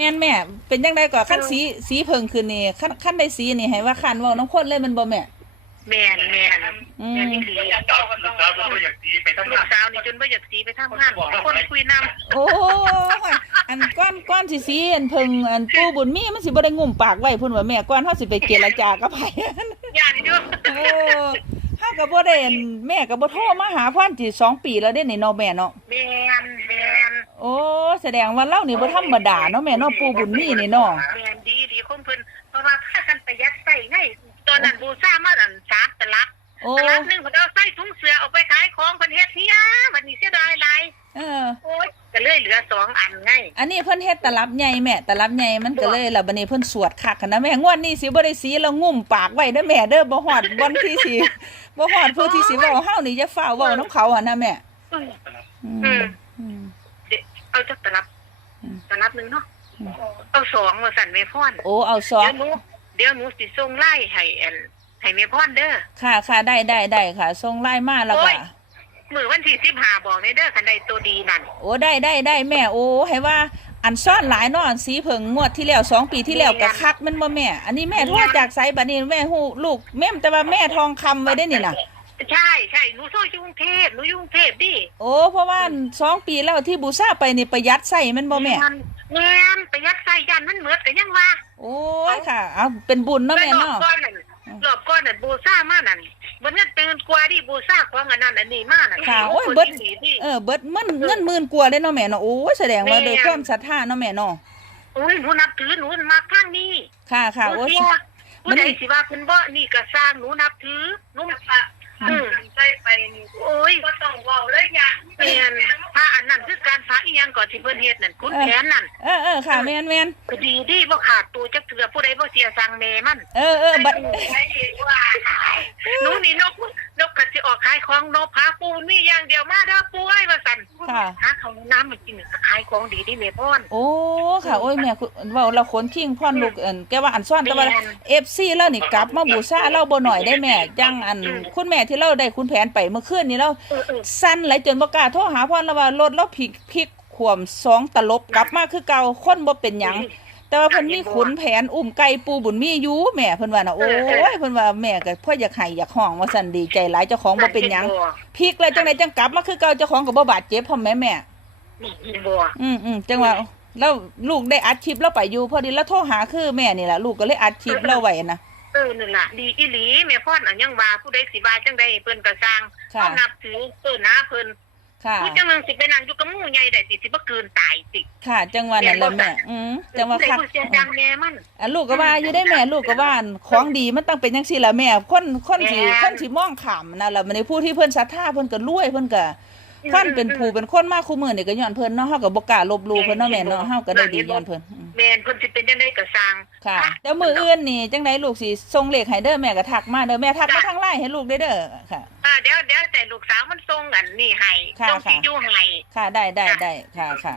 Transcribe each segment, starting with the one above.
แม่นแม่เป็นจังได๋ก็คันสีสีเพิ่งขึ้นนี่คันคันได้สีนี่ให้ว่าคันเว้าน้ำคนเลยแมันบ่แม่ แม่นแม่นอืม แม่นอีหลีลูกสาวลูกสาวก็อยากตีไปทำลูงากนสาวนี่จนบ่อยากสีไปทำงานคนคุยนำโอ้ยอันก้อนก้อนสิสีอันเพิ่งอันปู่บุญมีมันสิบ่ได้งุ่มปากไว้พุ่นว่าแม่ก่อนเฮาสิไปเจรจากับไผย่านอยู่โอ้เฮาก็บ่ได้อันแม่ก็บ่โทรมาหาพ่อนสิสองปีแล้วเด้นี่เนาะแม่เนาะแม่นแม่น โอ้แสดงว่าเรานี่บ่ธรรมดาเนาะแม่เนาะปู่บุญมีนี่เนาะแม่นดีดีคนเพิ่นเพราะว่าถ้ากันประหยัดใส่ไงตอนนั้นบูชามาอันสามตลับโอ้ตลับหนึงเพิ่นเอาใส่ถุงเสือเอาไปขายของเพิ่นเฮ็ดเฮียวันนี้เสียดายหลายเออโอ้ยก็เลยเหลือสองอันไงอันนี้เพิ่นเฮ็ดตลับใหญ่แม่ตลับใหญ่มันก็เลยแล้วบัดนี้เพิ่นสวดคักหั้นนะแม่งวดนี้สิบ่ได้สีแล้วงุ่มปากไว้เด้อแม่เด้อบ่ฮอดบ่อนที่สิบ่ฮอดผู้ที่สิเว้าเฮานี่อย่าฟ้าวเว้านํเขาหั่นนะแม่อืมอือืมมอืม เดี๋ยวเอาจักตลับอืมตลับหนึงเนาะอืมเอาสองมาสั่นแม่พรโอ้เอาซอเดี๋งยวหนูเดี๋ยวหนูสิส่งไล่ให้อันให้แม่พรเด้อค่ะค่ะได้ได้ได้ค่ะส่งไลน์มาแล้วโอ้ก็ยมือวันที่สิบห้าบอกในเด้อคันใดตัวดีนั่นโอ้ได้ได้ได้แม่โอ้ให้ว่าอันซ่อนหลายเนาะอันสีเผิงงวดที่แล้วสองปีที่แล้วก็คักแมันบ่แม่ อันนี้แม่โทรจากไสบัดนี้แม่ฮู้ลูกแม่มแต่ว่าแม่ทองคำไว้ได้นี่น่ะ ใช่ใช่หนูโซ่อยู่กรุงเทพหนูอยู่กรุงเทพดิโอ้เพราะว่าสองปีแล้วที่บูชาไปนี่ประหยัดใส่แมันบ่แม่นแม่นไปยัดใส่ยันมันเหมือดกันยังว่าโอ้ยค่ะเอาเป็นบุญเนาะไปแม่หลอบเนาะก้อนนั่นหลอบก้อนนั่นบูซ่ามานั่นมันก็ตื่นกว่าดิบูซ่าของอันนั้นอันนี้มานั่นค่ะโอ้ยเบิดคนที่หนีดิเออเบิดมันเงินหมื่นกว่าเลยเนาะแม่เนาะโอ้ยแสดงว่าโดยความศรัทธาเนาะแม่เนาะโอ้ยหนูนับถือหนูมาข้างนี้ ค่ะค่ะหนูโอ้ยเชื่อผู้ใดสิว่าเพิ่นบ่นี่ก็สร้างหนูนับถือหนู อืมใส่ไปนี่โอ้ยบ่ต้องเว้าเลยหยังแม่นพระอันนั้นคือการพระอีหยังก่อนที่เพิ่นเฮ็ดนั่นคุณแผนนั่นเออเออค่ะแม่นแม่นก็ดีดีบ่ขาดตัวจักเถือผู้ใดบ่เสียสั่งแม่มัน เออเออบัดหนูนี่นกนกก็สิ ออกขายของนกพาปูนี่อย่างเดียวมาเด้อปูไอ้ว่าซั่นค่ะ หาเขาวน้ำมากินก็ขายของดีดิแม่พ่อน โอ้ค่ะโอ้ยแม่คุณเว้าเราขนคิงพ่อนลูกเอิ้นแกว่าอันซ่อนแต่ว่าแม่น FC แล้วนี่กลับมาบูชาเราบ่หน่อยได้แม่จังอันอืมคุณแม่ที่เราได้คุณแผนไปเมื่อคืนนี้เรา เออเออสั้นไหลจนบ่กล้าโทรหาพ่อนแล้วว่ารถเราพลิกพลิกขวมสองตลบกลับมาคือเก่าคนบ่เป็นหยัง แต่ว่าเพิ่นมีขุนแผนอุ้มไก่ปูบุญมีอยู่แม่เพิ่นว่าน่ะโอ้ยเพิ่นว่าแม่ก็พ่ออยากให้อยากห้องว่าซั่นดีใจหลายเจ้าของบ่เป็นหยังพลิกแล้วจังไดจังกลับมาคือเก่าเจ้าของก็บ่บาดเจ็บพ่อแม่แม่นี่เห็นบ่อืมอืมจังว่าแล้วลูกได้อัดคลิปเราไปอยู่พอดีแล้วโทรหาคือแม่นี่ล่ะลูกก็เลยอัดคลิปเราไว้นะเออนั่นล่ะดีอีหลีแม่พ่อนอันยังว่าผู้ใดสิว่าจังไดเพิ่นก็สร้างค่ะเขานับถือเออนะเพิ่น ค่ะผู้จังนึงสิไปนั่งอยู่กับหมู่ใหญ่ได้สิสิบ่เกินตายสิค่ะ จังว่านั่นแหละแม่อืมจังว่าผู้ใดคักผู้เสียดังแม่มันอันลูกก็ว่าอยู่ได้แม่ลูกก็ว่าอันของดีมันต้องเป็นจังซี่ล่ะแม่คนคนสิแม่นคนสิมองขามนะแล้วมันในผู้ที่เพิ่นศรัทธาเพิ่นก็รวยเพิ่นก็ท่านเป็นผู้เป็นคนมาคู่มือนี่ก็ย้อนเพิ่นเนาะเฮาก็บ่กล้าลบหลู่เพิ่นเนาะแม่เนาะเฮาก็ได้ดีย้อนเพิ่นอืมแม่นเพิ่นสิเป็นจังไดก็สร้างค่ะเดี๋ยวมื้ออื่นนี่จังไดลูกสิส่งเลขให้เด้อแม่ก็ทักมาเด้อแม่ทักมาทางไลน์ให้ลูกได้เด้อค่ะอ่าเดี๋ยวเดี๋ยวแต่ลูกสาวมันส่งอันนี้ให้ค่ะส่งที่ค่ะอยู่ให้ค่ะได้ได้ได้ค่ะค่ะ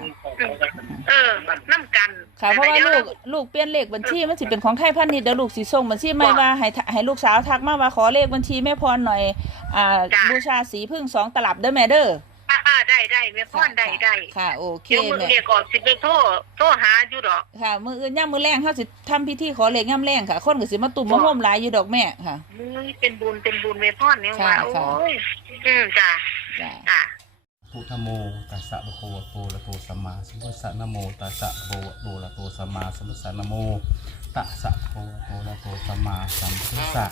เออน้ำกันค่ะเพราะว่าลูกลูกเปลี่ยนเลขบัญชีมันสิเป็นของไทยพาณิชย์เดี๋ยวลูกสิส่งบัญชีไม่ว่าให้ทให้ลูกสาวทักมาว่าขอเลขบัญชีแม่พรหน่อยอ่าบูชาสีพึ่งสองตลับเด้อแม่เด้ออ่าอ่า ได้ได้แม่พ่อนได้ได้ค่ะ โอเคเดี๋ยวมือแม่ เรียกออกสิไปโทรโทรหาอยู่ดอก ค่ะ มื้ออื่นย่ามมื้อแรงเฮาสิทำพิธีขอเลขย่ามแรงค่ะ คนก็สิมาตุ่มมาโฮมหลายอยู่ดอกแม่ค่ะมึงเป็นบุญเป็นบุญแม่พ่อนเนี่ยว่าค่ะโอ้ค่ะยอืมจ้ะจ้ะ จ้ะ พุทธโมตัสสะภะคะวะโตอะระโตสัมมาสัมพุทธัสสะนะโมตัสสะภะคะวะโตอะระโตสัมมาสัมพุทธัสสะนะโม ตัสสะภะคะวะโตอะระโตสัมมาสัมพุทธะ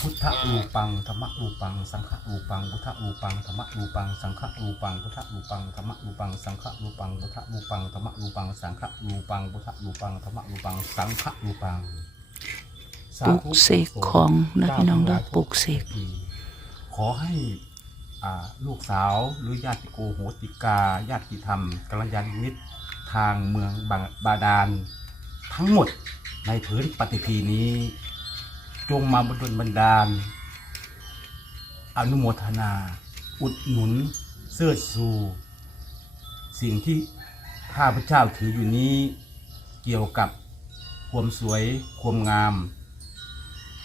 พุทธรูปังธรรมรูปัง สังฆรูปัง พุทธรูปังธรรมรูปัง สังฆรูปัง พุทธรูปังธรรมรูปัง สังฆรูปัง พุทธรูปังธรรมรูปัง สังฆรูปัง พุทธรูปังธรรมรูปัง สังฆรูปังปลุกเสกของนะพี่น้องเด้อปลุกเสกขอให้ลูกสาวหรือญาติโกโหติกา ญาติธรรมกัลยาณมิตรทางเมืองบางบาดาลทั้งหมด ในพื้นปฏิพีนี้ จงมาบดลบันดาล อนุโมทนา อุดหนุน เสื้อสูสิ่งที่ข้าพเจ้าถืออยู่นี้ เกี่ยวกับความสวย ความงาม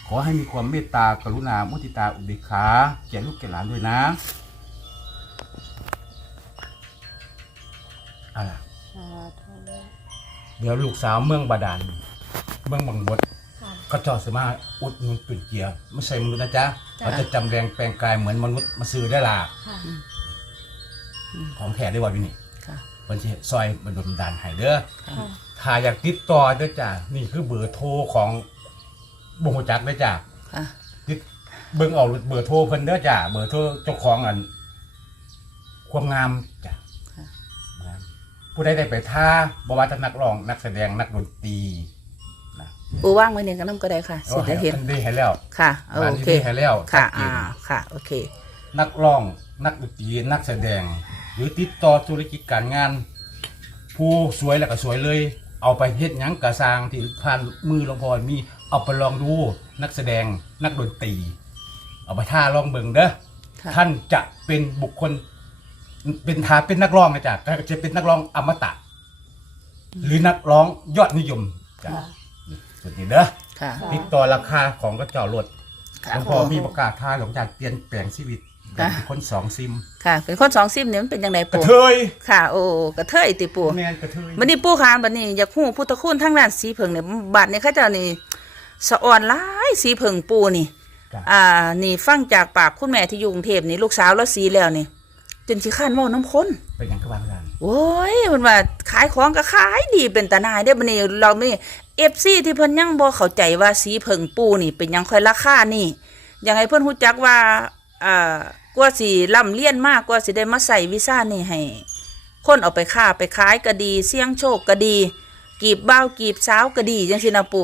ขอให้มีความเมตตากรุณามุทิตาอุเบกขาแก่ลูกแก่หลานด้วยนะอะไรเดี๋ยวลูกสาวเมืองบาดาล เมืองบางบดเขาเจอสมาอุดหนุนจุนเกียร์ไม่ใช่มนุษย์นะจ๊ะเขาจะจำแรงแปลงกายเหมือนมนุษย์มาซื้อได้ล่ะค่ะของแท้ได้ว่าวินี่ค่ะเพิ่นสิซอยบรรดลดานให้เด้อค่ะถ้าอยากติดต่อเด้อจ้ะนี่คือเบอร์โทรของบ่ฮู้จักเด้อจ้ะค่ะติดเบิ่งเอาเบอร์โทรเพิ่นเด้อจ้ะเบอร์โทรเจ้าของอันความงามจ้ะงามผู้ใดได้ไปท่าบ่ว่าจะนักร้องนักแสดงนักดนตรีนะ ปูว่างไว้เนี่ยกันน้ำก็ได้ค่ะสิได้เห็นอันนี้ให้แล้วค่ะโอบ้านนี้เคได้ให้แล้วค่ะชัดเจอ่านค่ะโอเค นักร้องนักดนตรีนักแสดง หรือติดต่อธุรกิจการงาน ผู้สวยแล้วก็สวยเลย เอาไปเฮ็ดหยังกระสร้างที่ผ่านมือหลวงพ่อมีเอาไปลองดูนักแสดงนักดนตรี เอาไปท่าลองเบิ่งเด้อค่ะท่านจะเป็นบุคคล เป็นทาเป็นนักร้องนะจ๊ะก็จะเป็นนักร้องอมตะ หรือนักร้องยอดนิยมจ้ะค่ะ สุดนี้เด้อค่ะค่ะ ติดต่อราคาของกระเจ้ารถค่ะหลวงพ่อมีประกาศท่าหลวงจากเปลี่ยนแปลงชีวิตค่ะเป็นคนสองซิม ค่ะ เป็นคนสองซิมเนี่ยมันเป็นยังไงกระปูเทยค่ะ โอ้กระเทยติปูแมนกระเทยบันนี้ปูคานบันนี้อยากฮู้พุทธคุณทั้งด้านสีเผิงเนี่ยบัดนี้เขาเจ้านี่สะอ่อนหลายสีเผิงปูนี่ จ้ะอ่า นี่ฟังจากปากคุณแม่ที่อยู่กรุงเทพนี่ลูกสาวแล้วสีแล้วนี่จนสิข้านเว้าน้ำคน เป็นหยังกระบางกันโอ้ยมันว่าขายของก็ขายดีเป็นตาหนายเด้อบัดนี้เราไม่ เอฟซีที่เพิ่นยังบ่เข้าใจว่าสีเผิงปูนี่เป็นหยังค่อยราคานี่อยังให้เพิ่นฮู้จักว่าอ่ากว่าสิร่ำเรียนมากกว่าสิได้มาใส่วีซ่านี่ให้คนเอาไปค้าไปขายก็ดี เสี่ยงโชคก็ดี กีบบ้าวกีบสาวก็ดีจังซี่นะปู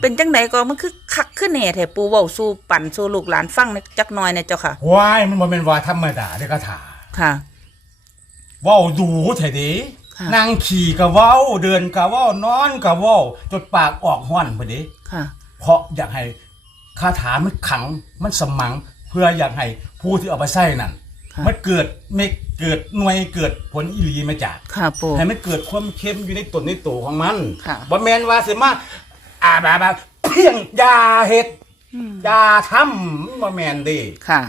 เป็นจังไดก็มันคือคักขึ้นแหน่แท้ปูเว้าสู่ปั่นสู่ลูกหลานฟังในจักหน่อยนะเจ้าค่ะวายมันบ่แม่นว่าธรรมดาเด้อกระถาค่ะ เว้าดูแท้เดิ ค่ะ นั่งขี่ก็เว้า เดินก็เว้านอนก็เว้า จนปากออกห้อนพอดีค่ะ เพราะอยากให้คาถามันขังมันสมัง เพื่ออยากให้ผู้ที่เอาไปใส่นั่นค่ะ มันเกิดเมฆเกิดหน่วยเกิดผลอีหลีมาจาก ค่ะปู ให้มันเกิดความเค็มอยู่ในตนในตัวของมันค่ะ บ่แม่นว่าสิมาอ่าแบบแบบเพียงอยาเฮ็ดอืมอยาทำบ่แม่นเดิค่ะ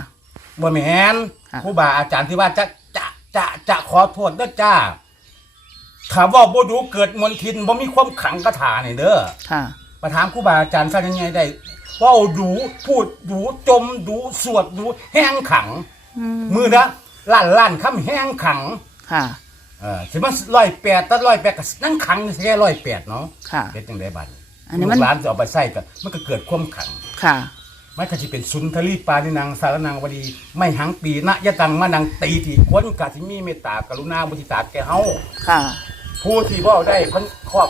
บ่แม่นค่ะ ครูบาอาจารย์ที่ว่าจะจะจะจะขอโทษเด้อจ้า ถามว่าบ่ดูเกิดมนทินบ่มีความขังกระถานี่เด้อค่ะมาถามครูบาอาจารย์ซะยังไงได้เว่าดูพูดดูจมดูสวดดูแห้งขังอืมมือนะล้านล้านคำแห้งขังค่ะเออสิมันร้อยแปดตัดร้อยแปดก็นั่งขังนี่แค่ร้อยแปดเนาะค่ะเด็ดจังได้บัดอันนี้มันลูกหลานจะเอาไปใส่กันมันก็เกิดความขังค่ะมันก็จะเป็นสุนทรีปานินางสารนางวดีไม่หังปีนะยะตังมานังตีที่คนกาสิมีเมตตากรุณาบุติตาแก่เฮาค่ะ ผู้ที่บ่ได้เพ้นครอบ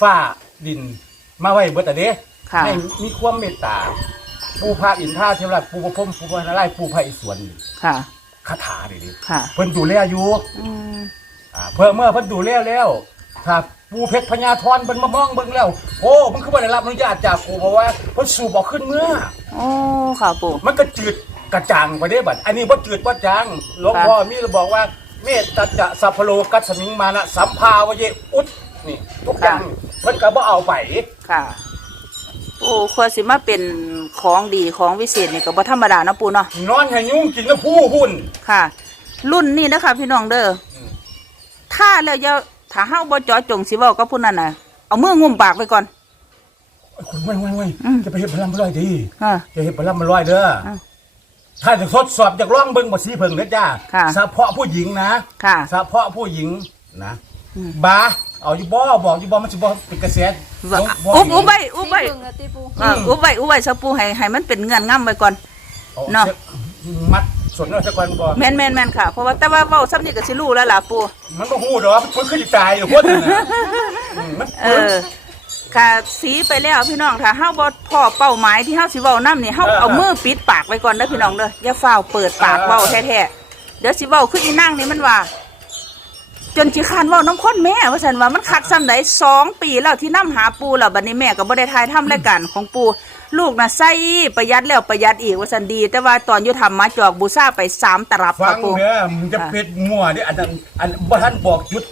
ฟ้าดินมาไว้เบิดอะเด้ค่ะ ให้มีความเมตตาปูพระอินทราเทวราชปูพระพรหมปูพระนารายณ์ปูพระอิศวรค่ะ คาถาดิดิค่ะ เพิ่นดูแลอยู่อืม อ่าเพื่อเมื่อเพิ่นดูแลแล้วถ้าปูเพชรพญาธรเพิ่นมามองเบิ่งแล้ว โอ้มันคือบ่ได้รับอนุญาตจากกูเพราะว่าเพิ่นสูบออกขึ้นเมื่อ โอ้ ค่ะปูมันก็จืดกระจ่างไปได้บัด อันนี้บ่จืดบ่จางหลวงพ่อมีเราบอกว่า เมตตัจจะสัพพโลกัสสมิงมานะสัมภาวเยอุดนี่ทุกอย่างเพิ่นก็บ่เอาไปค่ะ โอ้ควรสิมาเป็นของดีของวิเศษนี่ก็บ่ธรรมดาเนาะปูเนาะนอนให้ยุงกินแล้วผู้หุ่นค่ะ รุ่นนี้นะคะพี่น้องเด้ออมถ้าแล้วอย่าถ้าเฮาบ่เจอจงสิเว้ากับผู้นั้นน่ะ เอามืองุมปากไว้ก่อนไอ้คนไว้ไว้ไว้อืมจะไปเฮ็ดพลังบ่ร้อยดีค่ะจะเฮ็ดพลังบ่ร้อยเด้ออม ถ้าจะทดสอบจากร่องเบิ่งบ่สีเพิ่งเด้อจ้าค่ะเฉพาะผู้หญิงนะค่ะเฉพาะผู้หญิงนะอืมบาเอาอยู่บ่บอกอยู่บ่มันสิบ่เป็นกระแสว่าบ่อุบอุบไว้อุบไว้สีเพิ่งอะติปูเอออุบไว้อุบไว้ซะปูให้ให้มันเป็นเงื่อนงำไว้ก่อนเอาเนาะ มัดสนเอาสักวันบ่แม่นแม่นแม่นค่ะ เพราะว่าแต่ว่าเว้าซ้ำนี่ก็สิรู้แล้วล่ะปูมันบ่ฮู้ดอกมันคือสิตายอยู่คนนึงน่ะอืมมันเออ ค่ะสีไปแล้วพี่น้องถ้าเฮาบ่พอเป้าหมายที่เฮาสิเว้านํนี่เฮาเอามือปิดปากไว้ก่อนเด้อพี่น้องเด้ออย่าฟ้าวเปิดปากเว้าแท้ๆเดี๋ยวสิเว้าคืออีนางนี่มันว่า จนสิคร้านเว้าน้ำข้นแม่ว่าซั่นว่ามันคักซ้ำใดสองปีแล้วที่นํหาปูแล้วบัดนี้แม่ก็บ่ได้ทายทำรายการของปูลูกน่ะใส่ประหยัดแล้วประหยัดอีกว่าซั่นดี แต่ว่าตอนอยู่ทำมาจอกบูชาไปสามตลับฟัค่ะงปู เด้อมึงจะเพชรมั่วดิอันนั้นอันบ่ทันบอกจุด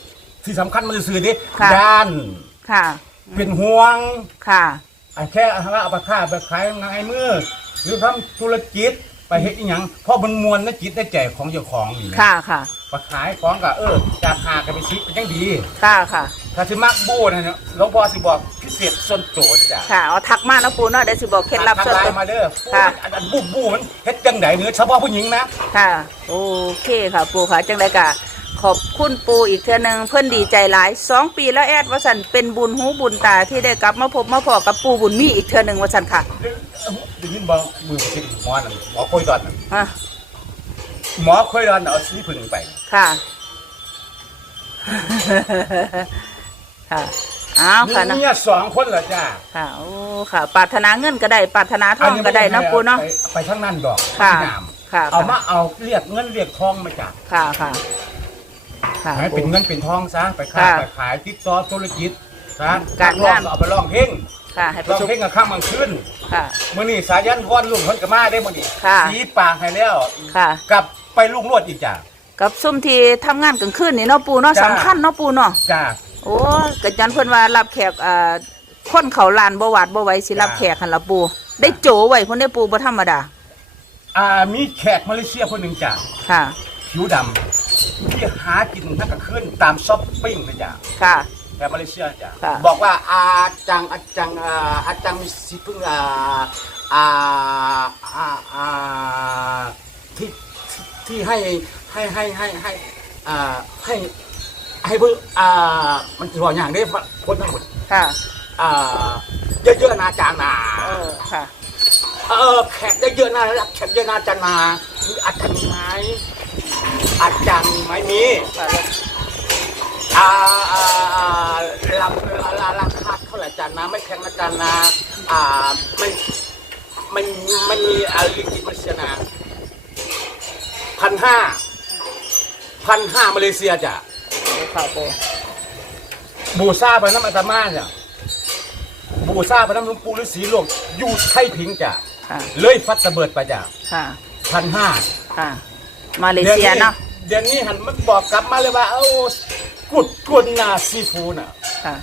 ที่สำคัญมันซื่อๆดิค่ะย่าน ค่ะ เป็นห่วงค่ะอันแค่เอาไปค้าไปขายงานมือหรือทำธุรกิจไปเฮ็ดอีหยังเพราะมันมวลในจิตในใจของเจ้าของนี่นะค่ะค่ะ ไปขายของก็เออจากหากันไปซิเป็นยังดี ค่ะค่ะ ถ้าสิมักบูนะเนาะหลวงพ่อสิบอกพิเศษส่วนโตจ้ะค่ะเอาทักมานะปูเนาะเดี๋ยวสิบอกเคล็ดลับส่วนทางไลตัวน์มาเด้อค่ะ อันอันบูบูมันเฮ็ดจังไดเนื้อเฉพาะผู้หญิงนะ ค่ะ โอเคค่ะปูค่ะจังไดกะข อบคุณปูอีกเทื่อหนึงเพื่อนดีใจหลายสองปีแล้วแอดว่าสันเป็นบุญหูบุญตาที่ได้กลับมาพบมาพอกับปูบุญมีอีกเทื่อหนึงว่าสันค่ะได้ยินบ่มือสิหมอนั่นหมอคุยดอนนั่นอะหมอคุยดอนน่ะเอาสีพึ่งไป ค่ะ ค่ะอ้าวค่ะนะมีเมียสองคนเหรอจ้าค่ะโอ้ค่ะปรารถนาเงินก็ได้ปรารถนาทองก็ได้เนาะปูเนาะไปไปทั้งนั้นดอกค่ะที่น้ค่ะำเอามาเอาเรียกเงินเรียกทองมาจากค่ะค่ะ ค่ะ ให้เป็นปูเงินเป็นทองซะไปค้าค่ะไปขายติดต่อธุรกิจซะการร้องงาน ก็เอาไปร้องเพลงค่ะให้ปร้ระองสบเพลงกับข้ามกลางคืนค่ะ มื้อนี้สายันวอนลุงเพิ่นก็มาได้มื้อนี้ค่ะ สีปากให้แล้วค่ะกลับไปลุงรวดอีกจ้ะ กับซุ่มที่ทำงานกลางคืนนี่เนาะปูเนาะจ้า สำคัญเนาะปูเนาะจ้าโอ้กะจันเพิ่นว่ารับแขกอ่าคนเขาลานบ่หวาดบ่ไหวสิรับจ้า แขกหั่นละปู ได้โจไว้เพิ่นได้ปูบ่ธรรมดา อ่ามีแขกมาเลเซียคนหนึงจ้ะค่ะ ผิวดำ ที่หากินทั้งกลางคืนตามช้อปปิ้งนะจ้ะค่ะ แถวมาเลเซียจ้ะค่ะ บอกว่าอาจังอาจังอ่าอาจังมีสิพึ่งอ่าอ่าอ่าอ่าที่ที่ที่ให้ให้ให้ให้ให้อ่าให้ให้เพิ่งอ่ามันจะบอกอย่างได้คนทั้งหมดค่ะ อ่าเยอะๆนะจางนาเออ ค่ะ เออแขกเยอะๆนะรับแขกเยอะนะจางนามีอาจารย์มีไหม อาจารย์มีไหมมีค่ะอ่าอ่าอ่าราคาราคาเท่าไหร่จานนะไม่แพงนะจานนะอ่ามันมันมันมีอาลิกิมาเลเซียนะพันห้าพันห้ามาเลเซียจ้ะค่ะปูบูซาไปน้ำอัตมาจ้ะบูซาไปน้ำหลวงปู่ฤาษีหลวงอยู่ไทยพิงจ้ะค่ะเลยฟัดระเบิดไปจ้ะค่ะพันห้าค่ะมาเลเซียเนาะ เดี๋ยวนี้หันมันบอกกลับมาเลยว่า เอากุดกุดนาซีฟูน่ะค่ะ